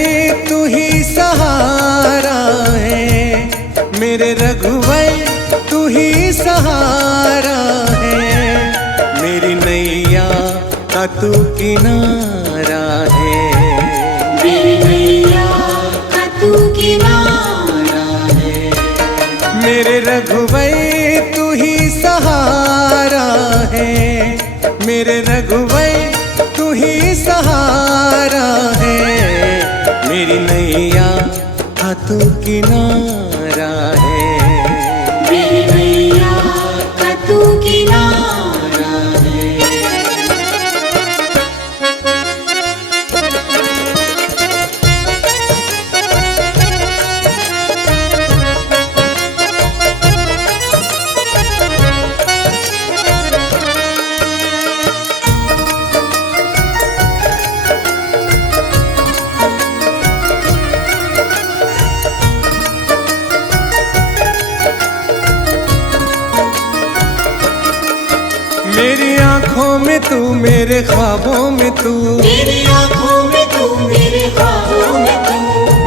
रघुवर तू ही सहारा है, मेरे रघुवर तू ही सहारा है, मेरी नैया का तू किनारा है, मेरी नैया का तू किनारा है। मेरे रघुवर तू ही सहारा है, मेरे रघुवर तू ही सहारा है, मेरी नैया का तू किनारा है, मेरी नैया का तू किनारा है। मेरी आँखों में तू, मेरे ख्वाबों में तू, मेरी आँखों में तू, मेरे ख्वाबों में तू,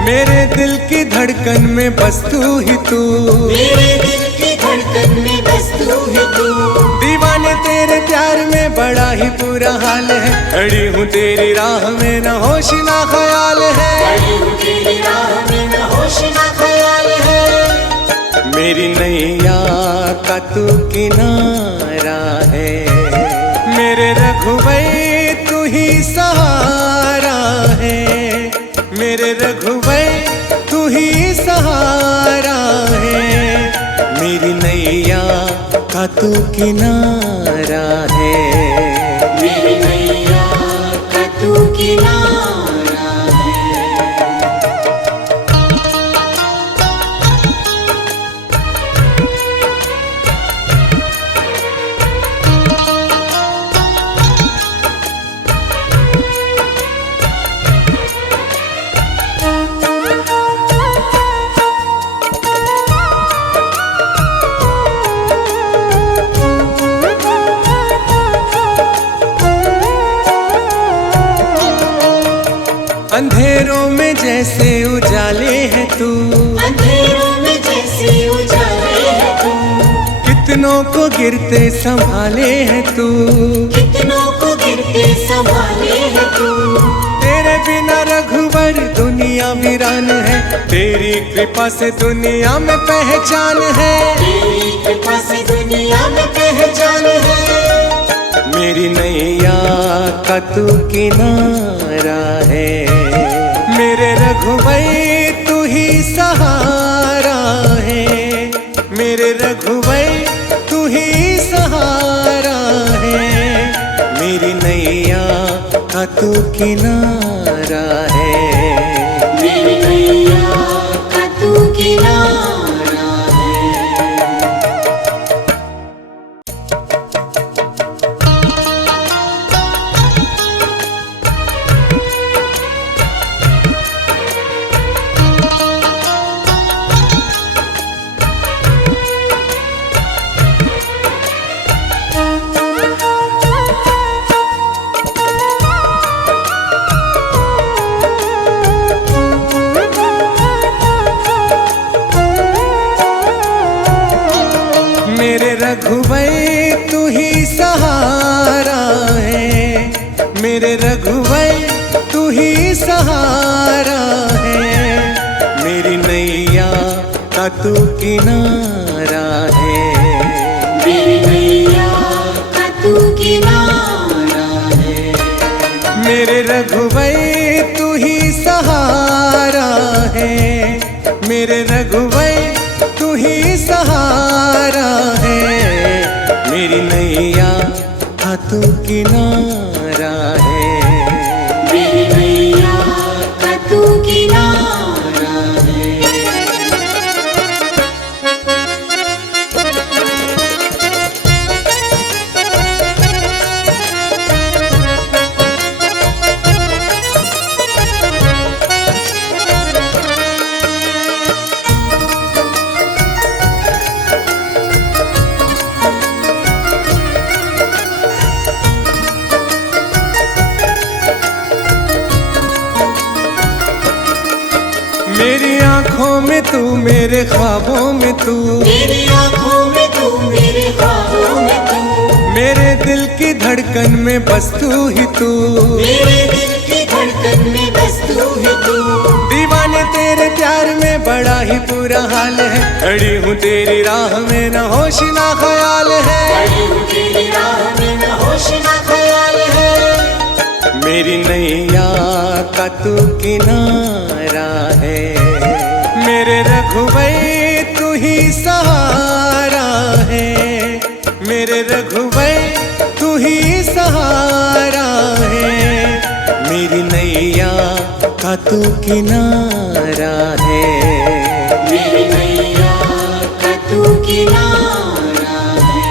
मेरे दिल की धड़कन में बस तू ही तू, मेरे दिल की धड़कन में बस तू ही तू। दीवाने तेरे प्यार में बड़ा ही बुरा हाल है, खड़ी हूँ तेरी राह में न होश ना ख्याल है, खड़ी हूँ तेरी राह में न होश ना ख्याल है। मेरी नैया का तू किनारा है, मेरे रघुवर तू ही सहारा है, मेरे रघुवर तू ही सहारा है, मेरी नैया का तू किनारा है, मेरी नैया का तू किनारा है। अंधेरों में जैसे उजाले है तू, अंधेरों में जैसे उजाले है तू, कितनों को गिरते संभाले है तू, कितनों को गिरते संभाले है तू। तेरे बिना रघुवर दुनिया वीरान है, तेरी कृपा से दुनिया में पहचान है, तेरी कृपा से दुनिया में पहचान है। मेरी नैया का तू किनारा है, मेरे रघुवर तू ही सहारा है, मेरे रघुवर तू ही सहारा है, मेरी नैया का तू किनारा है, मेरी नैया का तू किनारा है। मेरे रघुवर तू ही सहारा है, मेरे रघुवर तू ही सहारा है, मेरी नैया का तू किनारा है, मेरी नैया का तू किनारा है। मेरे रघुवर तू ही सहारा है, मेरे रघुवर तू ही सहारा है, मेरी नैया का तू किनारा है, मेरी नैया का तू किनारा है। आँखों में तू, मेरे ख्वाबों में तू, मेरी आँखों में तू, मेरे ख्वाबों में तू, मेरे दिल की धड़कन में बस तू ही तू, मेरे दिल की धड़कन में बस तू ही तू। दीवाने तेरे प्यार में बड़ा ही बुरा हाल है, खड़ी हूँ तेरी राह में न होश ना ख्याल है, खड़ी हूँ तेरी राह में न होश ना ख्याल है। मेरी नैया का तू किनारा है, मेरे रघुवर तू ही सहारा है, मेरे रघुवर तू ही सहारा है, मेरी नैया का तू किनारा है, मेरी नैया का तू किनारा है।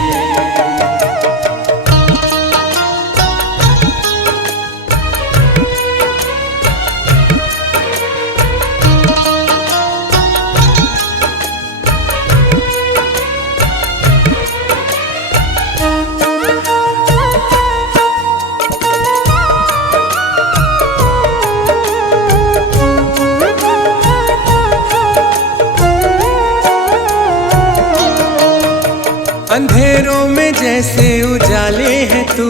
अंधेरों में जैसे उजाले है तू,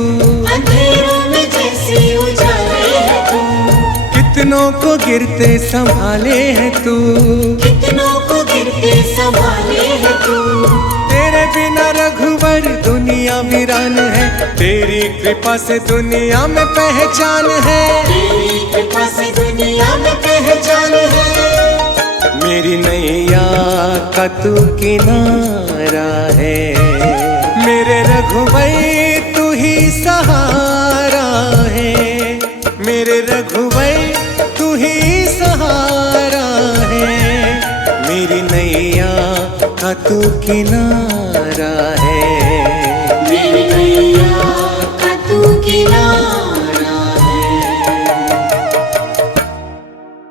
अंधेरों में जैसे उजाले है तू, कितनों को गिरते संभाले है तू, कितनों को गिरते संभाले है तू। तेरे बिना रघुवर दुनिया वीरान है, तेरी कृपा से दुनिया में पहचान है, तेरी कृपा से दुनिया में पहचान है। मेरी नैया का तू किनारा है, मेरे रघुवर तू ही सहारा है, मेरे रघुवर तू ही सहारा है, मेरी नैया का तू किनारा है, मेरी नैया का तू किनारा